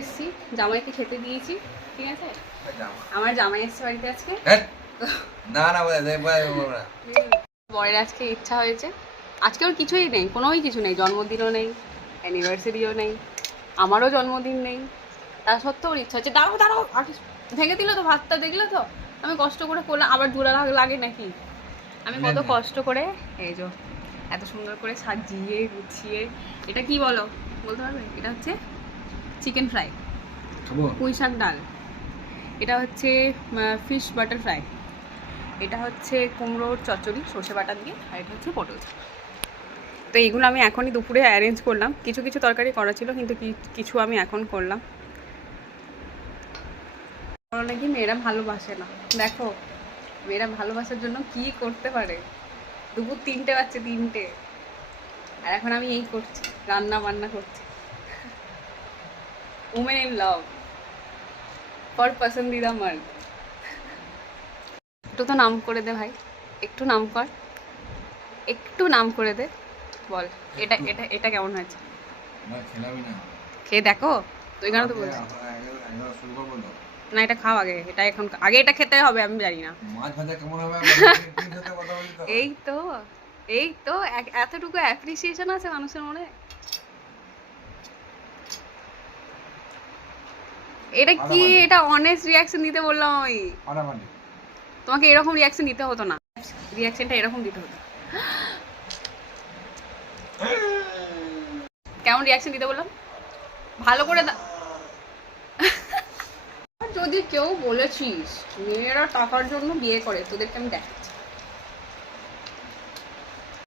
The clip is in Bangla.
এসছি, জামাইকে খেতে দিয়েছি, ঠিক আছে। আমার জামাই এসছে বাড়িতে আজকে। না না বরের আজকে ইচ্ছা হয়েছে, আজকে ওর কিছুই নেই, কোনোই কিছু নেই, জন্মদিনও নেই, অ্যানিভার্সারিও নেই, আমারও জন্মদিন নেই, তা সত্ত্বেও ওর ইচ্ছা হচ্ছে। দাঁড়াও দাঁড়াও, আগে ভেঙে দিল তো ভাতটা, দেখলে তো আমি কষ্ট করে করলাম, আবার জোড়া লাগে নাকি? আমি কত কষ্ট করে এই যে এত সুন্দর করে সাজিয়ে গুছিয়ে। এটা কি বলো, বলতে পারবে? এটা হচ্ছে চিকেন ফ্রাই, পুঁই শাক ডাল, এটা হচ্ছে ফিশ বাটার ফ্রাই, এটা হচ্ছে কুমড়োর চচ্চড়ি সর্ষে বাটা দিয়ে, আর এটা হচ্ছে পটল। তো এইগুলো আমি এখনই দুপুরে অ্যারেঞ্জ করলাম, কিছু কিছু তরকারি করা ছিল কিন্তু কিছু আমি এখন করলাম। নাকি মেয়েরা ভালোবাসে না, দেখো মেয়েরা ভালোবাসার জন্য কি করতে পারে। দুপুর 3টে বাজছে, 3টে, আর এখন আমি এই করছি, রান্না বান্না করছি। উমেন ইন লাভ ফর পসন্দিদা মার্দ। একটু তো নাম করে দে ভাই, একটু নাম কর, একটু নাম করে দে, বল এটা এটা এটা কেমন হয়েছে? খেয়ে দেখো, তুই কেন তো বলছিস না? এটা খাও আগে, এটা এখন আগে এটা খেতে হবে, আমি জানি না। এই তো এই তো এতটুকু অ্যাপ্রিসিয়েশন আছে মানুষের মনে। এটা কি, এটা অনেস্ট রিয়াকশন দিতে বললাম আমি তোমাকে, এরকম রিয়াকশন দিতে হতো না, রিয়াকশনটা এরকম দিতে হতো। কেমন রিয়াকশন দিতে বললাম, ভালো করে যদি কেউ বলেছিস মেয়েরা টাকার জন্য বিয়ে করে, তোদেরকে আমি দেখ